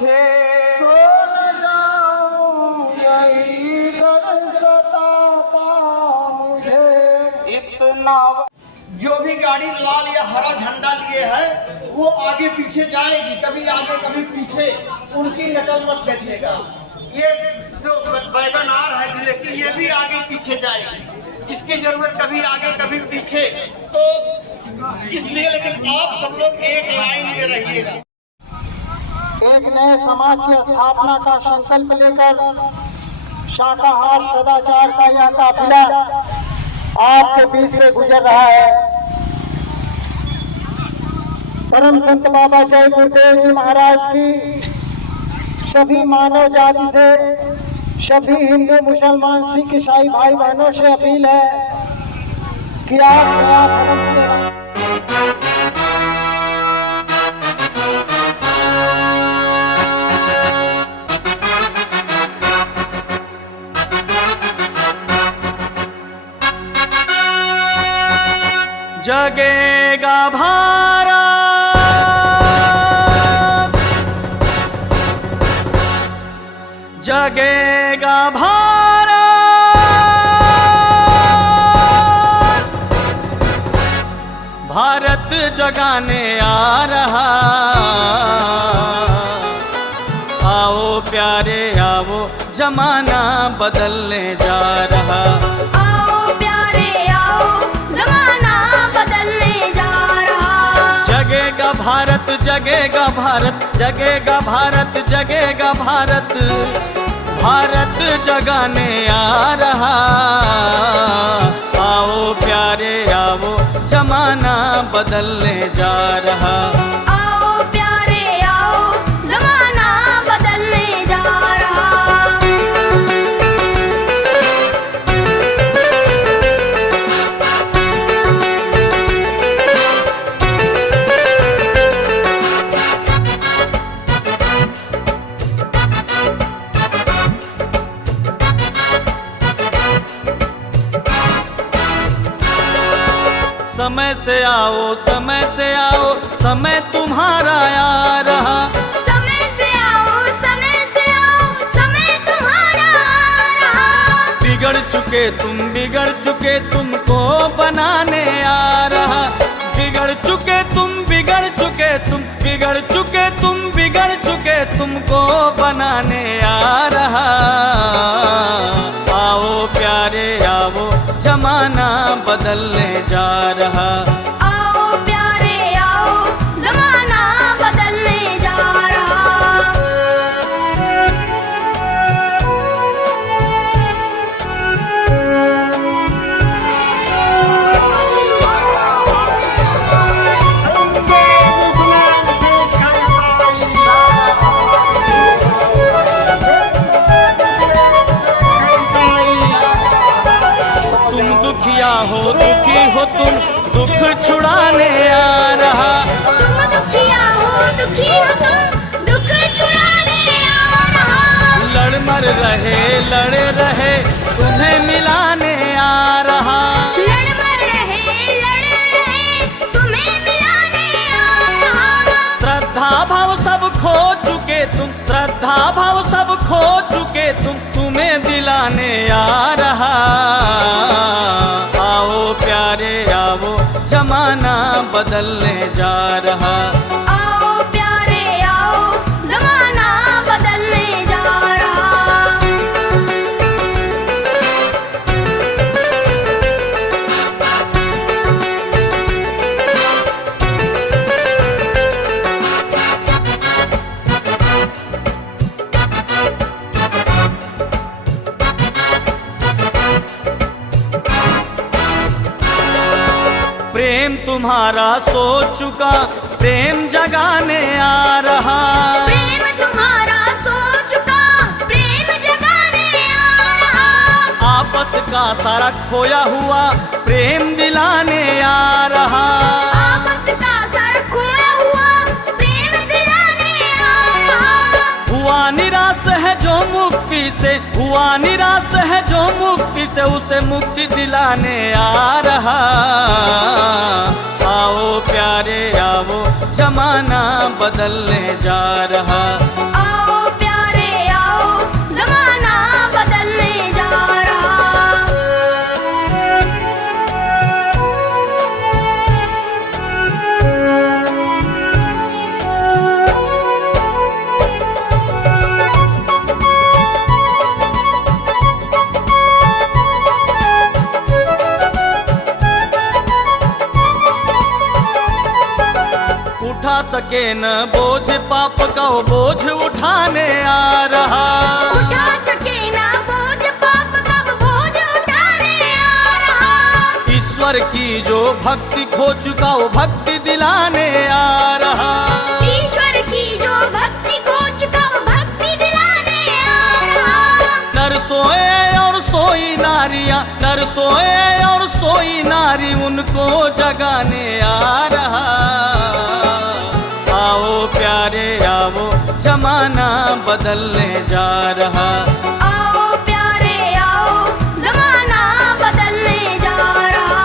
मुझे, सो न जाऊं यही दर्द सताता मुझे इतना। जो भी गाड़ी लाल या हरा झंडा लिए है वो आगे पीछे जाएगी, कभी आगे कभी पीछे, उनकी नकल मत करिएगा। ये जो वैगनार है जिले की, ये भी आगे पीछे जाएगी, इसकी जरूरत कभी आगे कभी पीछे, तो इसलिए लेकिन आप सब लोग एक लाइन में रहिएगा। एक नए समाज की स्थापना का संकल्प लेकर शाकाहार सदाचार का यह काफिला आपके बीच से गुजर रहा है। परम संत बाबा जय गुरुदेव जी महाराज की सभी मानव जाति से, सभी हिंदू मुसलमान सिख ईसाई भाई बहनों से अपील है कि आप जगेगा भारत, जगेगा भारत, भारत जगाने आ रहा। आओ प्यारे आओ, जमाना बदलने जा रहा। जगेगा भारत, जगेगा भारत, जगेगा भारत, जगेगा भारत, भारत जगाने आ रहा। आओ प्यारे आओ, जमाना बदलने जा रहा। आओ प्यारे आओ, जमाना बदलने जा रहा। समय से आओ, समय से आओ, समय तुम्हारा आ रहा। समय से आओ, समय से आओ, समय तुम्हारा आ रहा। बिगड़ चुके तुमको बनाने आ रहा। बिगड़ चुके तुम, बिगड़ चुके तुम, बिगड़ चुके तुम, बिगड़ चुके तुमको बनाने आ रहा। आओ प्यारे आओ, जमाना बदलने जा रहा। आओ प्यारे आओ, जमाना बदलने जा रहा। दुखी हो तुम, दुख छुड़ाने आ रहा। तुम दुखिया हो, दुखी हो तुम, दुख छुड़ाने आ रहा। लड़ मर रहे, लड़े रहे, तुम्हें मिलाने आ रहा। लड़ मर रहे, लड़े रहे, तुम्हें मिलाने आ रहा। श्रद्धा भाव सब खो चुके तुम, श्रद्धा भाव सब खो चुके तुम, तुम्हें दिलाने आ रहा। आओ प्यारे आओ, जमाना बदलने जा रहा। आओ प्यारे आओ, जमाना बदलने जा रहा। प्रेम तुम्हारा सो चुका, प्रेम जगाने आ रहा। प्रेम तुम्हारा सो चुका, प्रेम जगाने आ रहा। आपस का सारा खोया हुआ, प्रेम दिलाने आ रहा। आपस का सारा खोया हुआ, प्रेम दिलाने आ रहा। हुआ निराश है जो मुक्ति से, हुआ निराश है जो मुक्ति से, उसे मुक्ति दिलाने आ रहा। आओ प्यारे आओ, जमाना बदलने जा रहा। सके न बोझ पाप का वो बोझ उठाने आ रहा। उठा सके ना बोझ पाप का वो बोझ उठाने आ रहा। ईश्वर की जो भक्ति खो चुका वो भक्ति दिलाने आ रहा। ईश्वर की जो भक्ति खो चुका वो भक्ति दिलाने आ रहा। नर सोए और सोई नारियां, नर सोए और सोई नारी उनको जगाने आ रहा। आओ प्यारे आओ जमाना बदलने जा रहा। आओ प्यारे आओ जमाना बदलने जा रहा।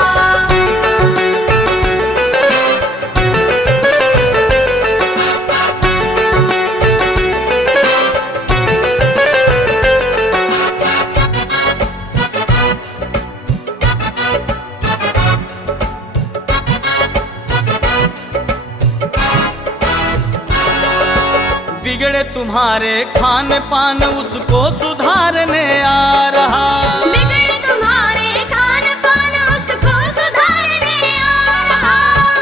बिगड़े तुम्हारे खान पान उसको सुधारने आ रहा। बिगड़े तुम्हारे खान पान उसको सुधारने आ रहा।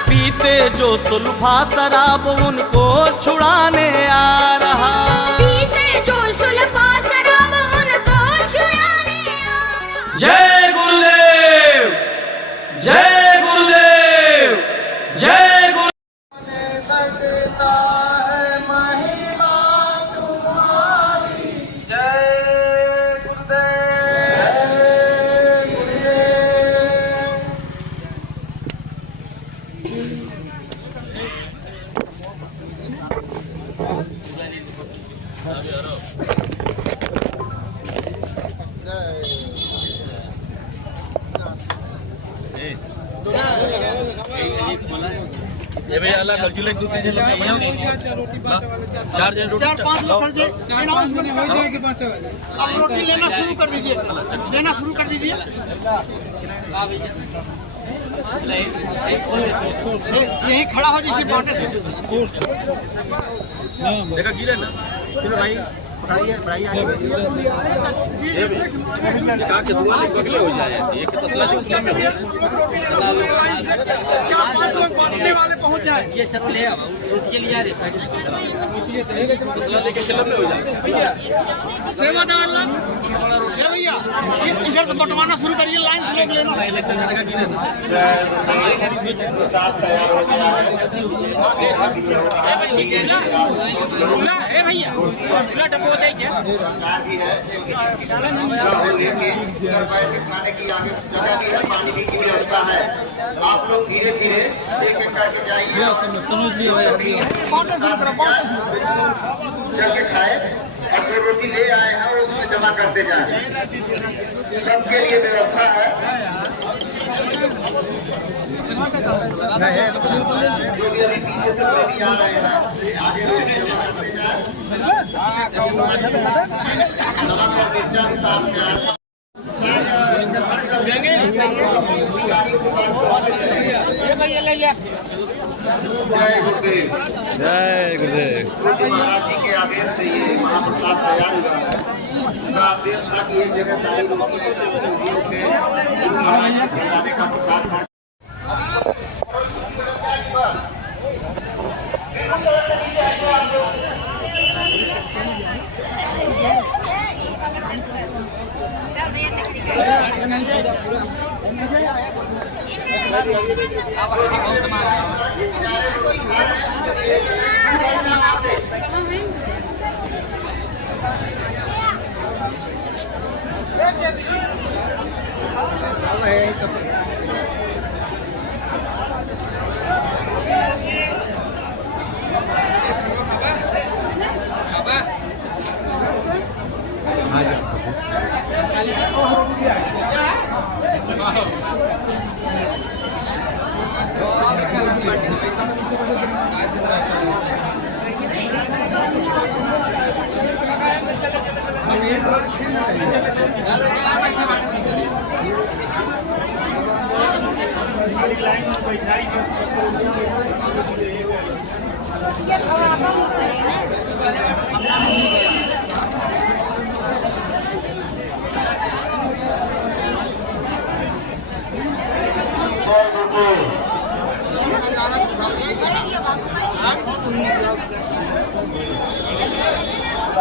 पीते जो सुल्फा शराब उनको छुड़ाने आ रहा। पीते जो सुल्फा शराब उनको छुड़ाने आ रहा। जय गुरुदेव, जय गुरुदेव, जय गुरु। सकता है महिमा तुम्हारी। जय गुरुदेव, जय गुरुदेव। ये भैया अल्लाह कल्चू लेके 2-3 जन लोग चार जन रोटी 4-5 लोग कर दीजिए। अब रोटी लेना शुरू कर दीजिए, लेना शुरू कर दीजिए। यही खड़ा हो जैसे बाटे से देखा गिरे ना चलो भाई ये कहा कि दुआ नहीं पगले हो जाए ऐसे एक तसला तसला में हो 4-5 लोग बांटने वाले पहुंच जाए। ये चतले अब के लिए आ रे तसला लेके चलने में हो जाए। सेवादार लोग ये भैया इधर से बंटवाना शुरू करिए, लाइन से लोग लेना। इलेक्शन जगह गिरे ना ए भैया डब्बो दे के सरकार भी है, खाने की आगे जगह भी है, पानी की व्यवस्था है। आप लोग धीरे धीरे एक एक करके जाइए, समझ लिए चल के खाए और जो रोटी ले आए हैं वो उसमें जमा करते जाए। सबके लिए व्यवस्था है। जो भी अभी पीछे से कोई भी आ रहे हैं आगे जमा करते जाए। नमक और मिर्चा भी साथ में आए। जय गुरुदेव, जय गुरुदेव। महाराज जी के आदेश से ये महाप्रसाद तैयार हुआ है। उनका आदेश था कि एक जगह सारी रोटियां महाराज को खिलाने का प्रसाद।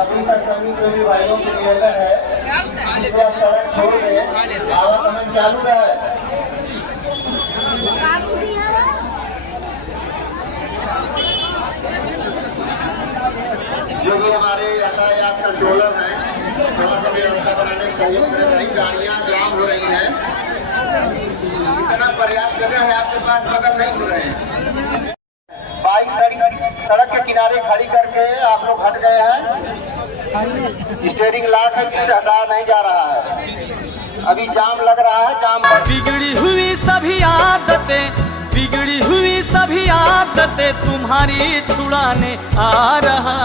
सभी संतनी जो भी भाइयों से निवेदन है थोड़ा सड़क छोड़ दें, आवागमन चालू रहे। जो भी हमारे यातायात कंट्रोलर हैं थोड़ा सा व्यवस्था बनाने में सहयोग कर रही, गाड़ियाँ जाम हो रही हैं, इतना प्रयास कर रहे हैं, आपके पास बगल नहीं हो रहे हैं। बाइक सड़क के किनारे खड़ी करके आप लोग हट गए हैं, स्टीयरिंग लॉक है जिससे हटाया नहीं जा रहा है, अभी जाम लग रहा है, जाम बिगड़ी हुई सभी आदतें, बिगड़ी हुई सभी आदतें तुम्हारी छुड़ाने आ रहा।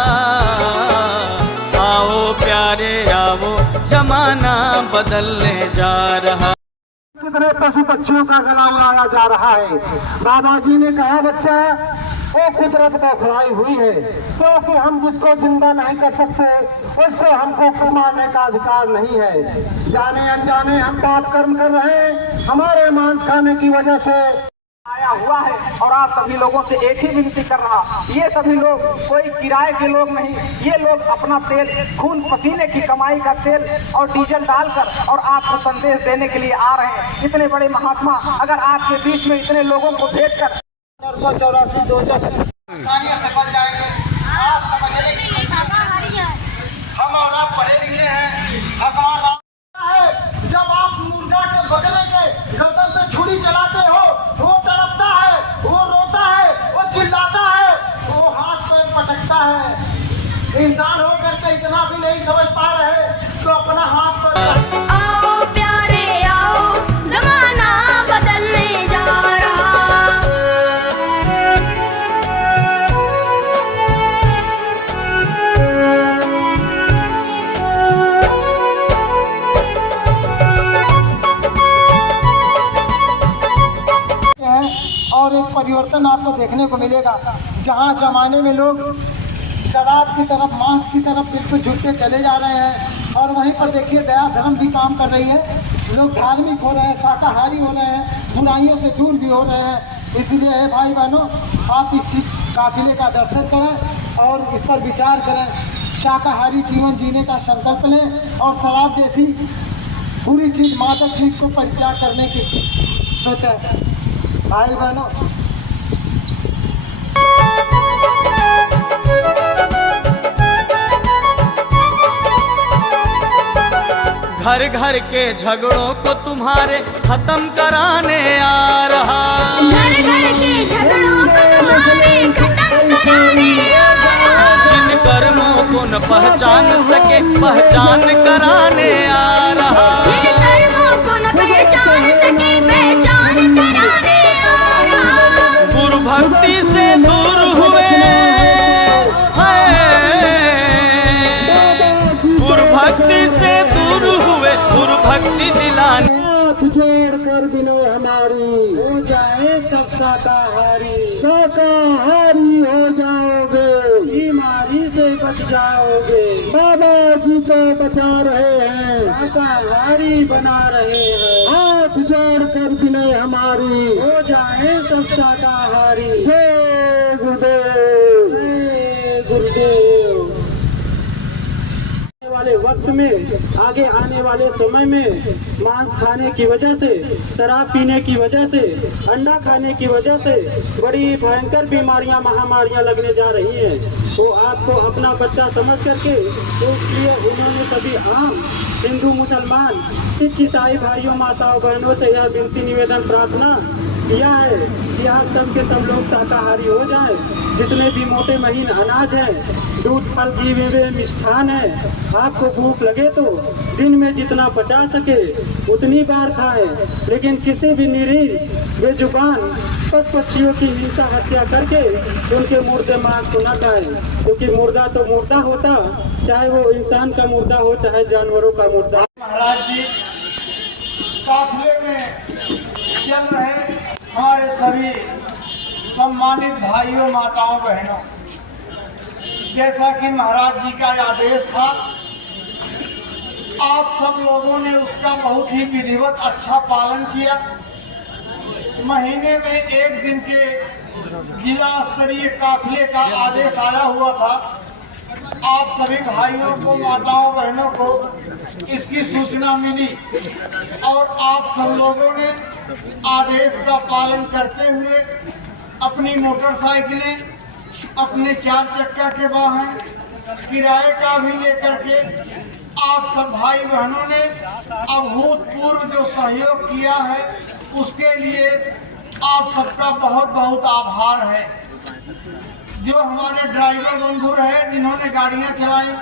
आओ प्यारे आओ, जमाना बदलने जा रहा। कितने पशु पक्षियों का गला उड़ाया जा रहा है। बाबा जी ने कहा बच्चा वो कुदरत का खुदाई हुई है, क्योंकि हम जिसको जिंदा नहीं कर सकते उसको हमको कमाने का अधिकार नहीं है। जाने अनजाने हम पाप कर्म कर रहे हैं, हमारे मांस खाने की वजह से आया हुआ है। और आप सभी लोगों से एक ही विनती कर रहा, ये सभी लोग कोई किराए के लोग नहीं, ये लोग अपना तेल खून पसीने की कमाई का तेल और डीजल डालकर और आपको संदेश देने के लिए आ रहे हैं। इतने बड़े महात्मा अगर आपके बीच में इतने लोगों को भेजकर 84 2 से बच जाएंगे। आप समझिए कि हम और आप पढ़े लिखे हैं, अखबार है। जब आप मुर्गा के बगले के गर्दन पे छुरी चलाते हो, वो तड़पता है, वो रोता है, वो चिल्लाता है, वो हाथ पे पटकता है। इंसान होकर के इतना भी नहीं समझ पा रहे तो अपना हाथ पर आओ प्यारे आओ, जमाना बदलने जा रहा। और एक परिवर्तन आपको देखने को मिलेगा। जहाँ जमाने में लोग शराब की तरफ, मांस की तरफ बिल्कुल झुकते चले जा रहे हैं, और वहीं पर देखिए दया धर्म भी काम कर रही है। लोग धार्मिक हो रहे हैं, शाकाहारी हो रहे हैं, बुराइयों से दूर भी हो रहे हैं। इसलिए भाई बहनों, आप इस काफिले का दर्शन करें और इस पर विचार करें, शाकाहारी जीवन जीने का संकल्प लें और शराब जैसी बुरी चीज, मादक चीज को परित्याग करने की सोचें। भाई बहनों, घर घर के झगड़ों को तुम्हारे खत्म कराने आ रहा। घर घर के झगड़ों को तुम्हारे खत्म कराने आ रहा। जिन कर्मों को न पहचान सके पहचान कराने आ रहा। जिन कर्मों को न पहचान सके पहचान कराने आ रहा। गुरु भक्ति से दूर हुए हैं, गुरु भक्ति से दूर हुए, गुरु भक्ति दिलाने। हाथ जोड़ कर बिनो हमारी हो जाए सब शाकाहारी, शाकाहारी हो जाओगे, बीमारी से बच जाओगे। बाबा जी तो बचा रहे हैं, शाकाहारी बना रहे हैं। हाथ जोड़ कर बिनो हमारी हो जाए सब शाकाहारी। जय गुरुदेव, जय गुरुदेव। वाले वक्त में, आगे आने वाले समय में मांस खाने की वजह से, शराब पीने की वजह से, अंडा खाने की वजह से बड़ी भयंकर बीमारियां, महामारियां लगने जा रही हैं। तो आपको अपना बच्चा समझ करके, तो इसलिए उन्होंने सभी आम हिंदू, मुसलमान, सिख, ईसाई भाइयों, माताओं, बहनों से यह विनती, निवेदन, प्रार्थना किया है कि आप सब के सब लोग शाकाहारी हो जाएं। जितने भी मोटे महीन अनाज हैं, दूध, फल, घी, मेवे, मिष्ठान है, आपको भूख लगे तो दिन में जितना पचा सके उतनी बार खाएं, लेकिन किसी भी निरीह बेजुबान पशु पक्षियों की हिंसा, हत्या करके उनके मुर्दे मांस को न खाएं, क्योंकि मुर्दा तो मुर्दा होता, चाहे वो इंसान का मुर्दा हो चाहे जानवरों का मुर्दा। महाराज जी काफिले में चल रहे हमारे सभी सम्मानित भाइयों, माताओं, बहनों, जैसा कि महाराज जी का आदेश था, आप सब लोगों ने उसका बहुत ही विधिवत अच्छा पालन किया। महीने में एक दिन के जिला स्तरीय काफिले का आदेश आया हुआ था। आप सभी भाइयों को, माताओं, बहनों को इसकी सूचना मिली और आप सब लोगों ने आदेश का पालन करते हुए अपनी मोटरसाइकिलें, अपने 4 चक्का के वाहन किराए का भी लेकर के आप सब भाई बहनों ने अभूतपूर्व जो सहयोग किया है उसके लिए आप सबका बहुत बहुत आभार है। जो हमारे ड्राइवर बंधु रहे जिन्होंने गाड़ियां चलाई,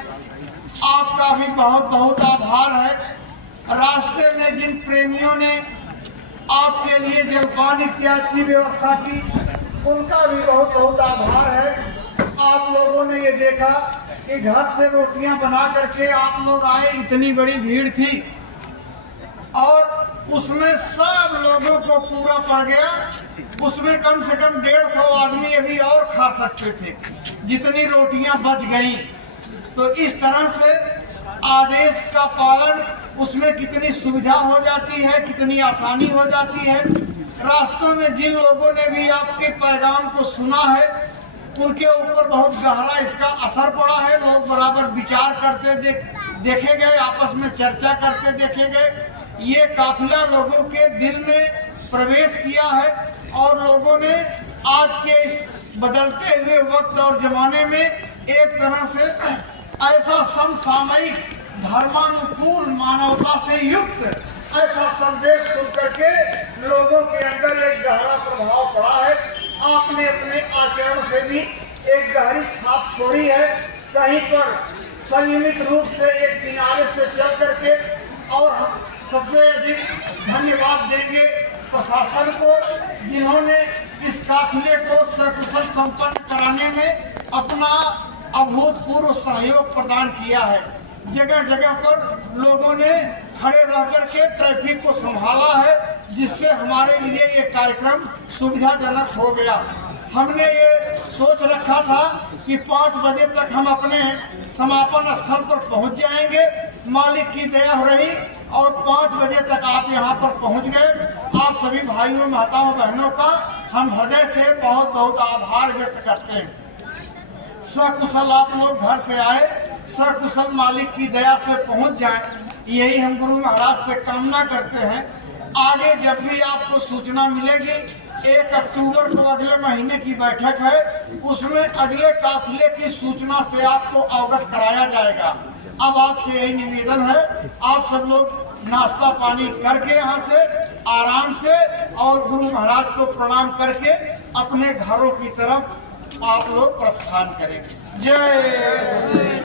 आपका भी बहुत बहुत आभार है। रास्ते में जिन प्रेमियों ने आपके लिए जलपान इत्यादि की व्यवस्था की, उनका भी बहुत बहुत आभार है। आप लोगों ने ये देखा कि घर से रोटियां बना करके आप लोग आए, इतनी बड़ी भीड़ थी और उसमें सब लोगों को पूरा पड़ गया। उसमें कम से कम 150 आदमी अभी और खा सकते थे, जितनी रोटियां बच गईं। तो इस तरह से आदेश का पालन, उसमें कितनी सुविधा हो जाती है, कितनी आसानी हो जाती है। रास्तों में जिन लोगों ने भी आपके पैगाम को सुना है, उनके ऊपर बहुत गहरा इसका असर पड़ा है। लोग बराबर विचार करते देखे गए, आपस में चर्चा करते देखे गए। ये काफिला लोगों के दिल में प्रवेश किया है और लोगों ने आज के इस बदलते हुए वक्त और जमाने में एक तरह से ऐसा समसामयिक, धर्मानुकूल, मानवता से युक्त ऐसा संदेश सुन करके लोगों के अंदर एक गहरा प्रभाव पड़ा है। आपने अपने आचरण से भी एक गहरी छाप छोड़ी है। कहीं पर संयमित रूप से एक किनारे से चल करके, और सबसे अधिक धन्यवाद देंगे प्रशासन को, जिन्होंने इस काफिले को सकुशल संपन्न कराने में अपना अभूतपूर्व सहयोग प्रदान किया है। जगह जगह पर लोगों ने खड़े रह करके ट्रैफिक को संभाला है, जिससे हमारे लिए ये कार्यक्रम सुविधाजनक हो गया। हमने ये सोच रखा था कि 5 बजे तक हम अपने समापन स्थल पर पहुंच जाएंगे। मालिक की दया हो रही और 5 बजे तक आप यहां पर पहुंच गए। आप सभी भाइयों, माताओं, बहनों का हम हृदय से बहुत बहुत आभार व्यक्त करते हैं। सकुशल आप लोग घर से आए, सकुशल मालिक की दया से पहुंच जाएं, यही हम गुरु महाराज से कामना करते हैं। आगे जब भी आपको सूचना मिलेगी, 1 अक्टूबर को अगले महीने की बैठक है, उसमें अगले काफिले की सूचना से आपको अवगत कराया जाएगा। अब आपसे यही निवेदन है, आप सब लोग नाश्ता पानी करके यहाँ से आराम से और गुरु महाराज को प्रणाम करके अपने घरों की तरफ आप लोग प्रस्थान करें। जय